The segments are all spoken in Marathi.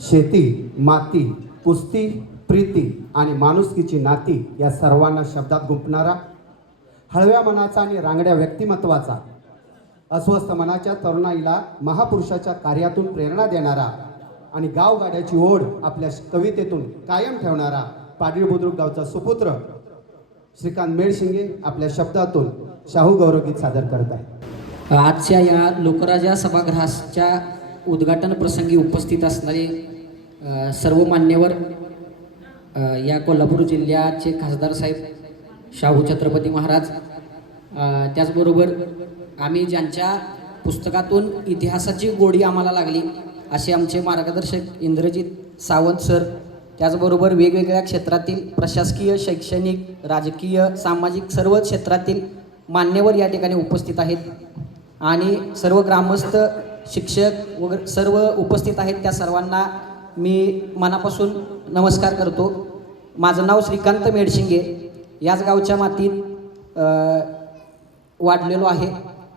शेती, माती, कुस्ती, प्रीती आणि माणुसकीची नाती या सर्वांना शब्दात गुंफणारा, हळव्या मनाचा आणि रांगड्या व्यक्तिमत्वाचा, अस्वस्थ मनाच्या तरुणाईला महापुरुषाच्या कार्यातून प्रेरणा देणारा आणि गावगाड्याची ओढ आपल्या कवितेतून कायम ठेवणारा पाडळी बुद्रुक गावचा सुपुत्र श्रीकांत मेळशिंगे आपल्या शब्दातून शाहू गौरवगीत सादर करत आहे. आजच्या या लोकराजा सभागृहाच्या उद्घाटन प्रसंगी उपस्थित असणारे सर्व मान्यवर, या कोल्हापूर जिल्ह्याचे खासदार साहेब शाहू छत्रपती महाराज, त्याचबरोबर आम्ही ज्यांच्या पुस्तकातून इतिहासाची गोडी आम्हाला लागली असे आमचे मार्गदर्शक इंद्रजित सावंत सर, त्याचबरोबर वेगवेगळ्या क्षेत्रातील प्रशासकीय, शैक्षणिक, राजकीय, सामाजिक सर्व क्षेत्रातील मान्यवर या ठिकाणी उपस्थित आहेत आणि सर्व ग्रामस्थ, शिक्षक वगैरे सर्व उपस्थित आहेत. त्या सर्वांना मी मनापासून नमस्कार करतो. माझं नाव श्रीकांत मेळशिंगे, याच गावच्या मातीत वाढलेलो आहे.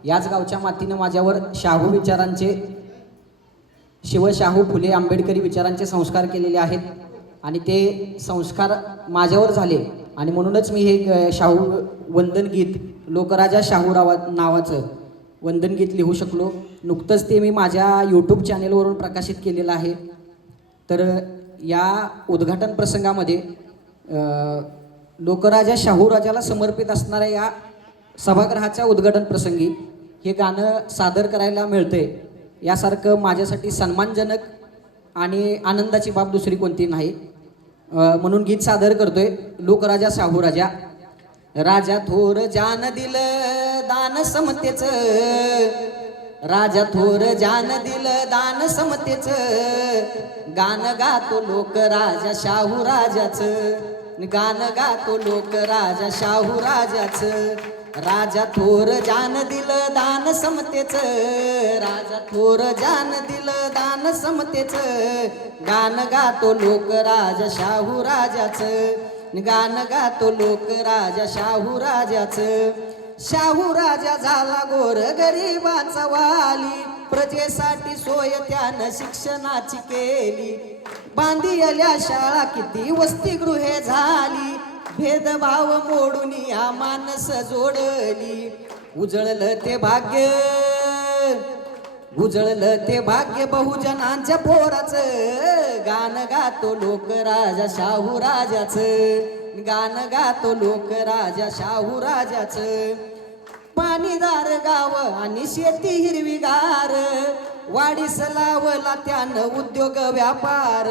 याच गावच्या मातीनं माझ्यावर शाहू विचारांचे, शिवशाहू फुले आंबेडकरी विचारांचे संस्कार केलेले आहेत आणि ते संस्कार माझ्यावर झाले आणि म्हणूनच मी हे शाहू वंदन गीत, लोकराजा शाहूराव नावाचं वंदन गीत लिहू शकलो. नुकतंच ते मी माझ्या यूट्यूब चॅनेलवरून प्रकाशित केलेलं आहे. तर या उद्घाटन प्रसंगामध्ये लोकराजा शाहूराजाला समर्पित असणाऱ्या या सभागृहाच्या उद्घाटन प्रसंगी हे गाणं सादर करायला मिळतंय, यासारखं माझ्यासाठी सन्मानजनक आणि आनंदाची बाब दुसरी कोणती नाही. म्हणून गीत सादर करतोय. लोकराजा शाहूराजा. राजा थोर जान दिलं दान समतेच, राजा थोर जान दिलं दान समतेच, गान गातो लोक राजा शाहू राजाचं, गान गातो लोक राजा शाहू राजाचं. राजा थोर जान दिलं दान समतेच, राजा थोर जान दिलं दान समतेच, गान गातो लोक राजा शाहू राजाचं, गान गातो लोक राजा शाहू राजाचं. शाहू राजा झाला गोर गरिबाचा वाली, प्रजेसाठी सोय त्यानं शिक्षणाची केली. बांधियल्या शाळा किती वसतिगृहे झाली, भेदभाव मोडून या मानस जोडली. उजळलं ते भाग्य, उजळलं ते भाग्य बहुजनांच्या पोराचं, गान गातो लोक राजा शाहू राजाचं, गान गातो लोक राजा शाहू राजाचं. पाणीदार गाव आणि शेती हिरवीगार, वाढीस लावला त्यानं उद्योग व्यापार.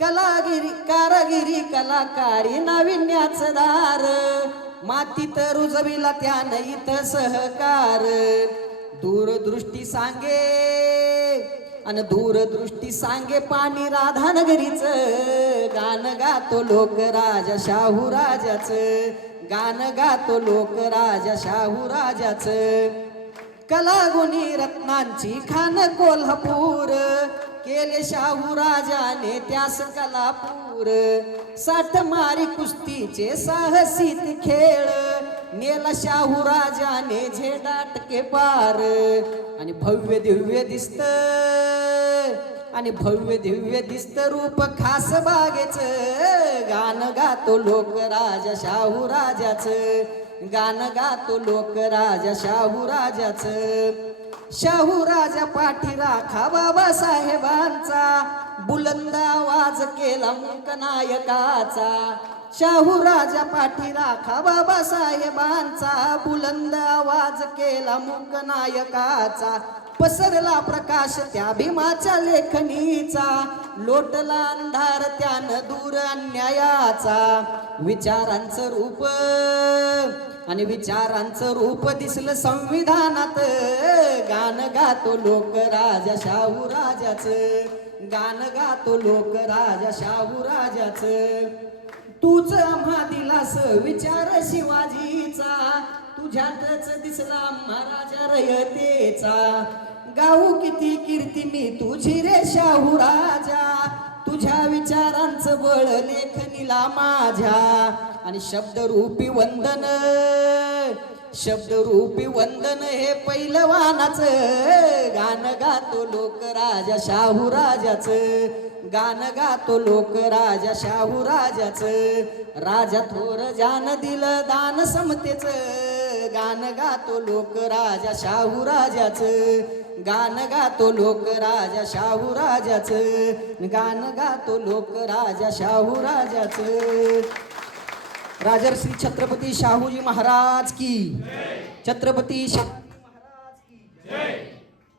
कलागिरी कारागिरी कलाकारी नाविन्याचं दार, मातीत रुजविला त्यानं इथं सहकार. दूरदृष्टी सांगे आणि दूरदृष्टी सांगे पाणी राधानगरीचं, गान गातो लोक राजा शाहू राजाचं, गान गातो लोक राजा शाहू राजाचं. कलागुणी रत्नांची खान कोल्हापूर, केले शाहू राजाने त्यास कलापूर. साठ मारी कुस्तीचे साहसिक खेळ, नेला शाहू राजाने झेडाटके पार. आणि भव्य दिव्य दिसत, आणि भव्य दिव्य दिसत रूप खास बागेचं, गान गातो लोक राजा शाहू राजाचं, गान गातो लोक राजा शाहू राजाचं. शाहू राजा पाठी राखा बाबासाहेबांचा, बुलंद आवाज केला मूकनायकाचा. शाहू राजा पाठी राखा बाबासाहेबांचा, बुलंद आवाज केला मूकनायकाचा. पसरला प्रकाश त्या भीमाच्या लेखणीचा, लोटला अंधार त्यानं दूर अन्यायाचा. विचारांचं रूप आणि विचारांचं रूप दिसलं संविधानात, गान गातो लोक राजा शाहू राजाचं, गान गातो लोक राजा शाहू राजाचं. तूच आम्हा दिलास विचार शिवाजीचा, तुझ्यातच दिसला महाराजा रयतेचा. गाऊ किती कीर्तिनी तुझी रे शाहू राजा, तुझ्या विचारांचं बळ लेखनीला माझ्या. आणि शब्दरूपी वंदन शब्दरूपी वंदन हे पैलवानाचं गाणं गातो लोक राजा शाहू राजाचं गाणं गातो लोक राजा शाहू राजाचं राजा थोर जान दिलं दान समतेचं गाणं गातो लोक राजा शाहू राजाचं गाणं गातो लोक राजा शाहू राजाचं गाणं गातो लोक राजा शाहू राजाचं राजर्षी छत्रपती शाहूजी महाराज की छत्रपती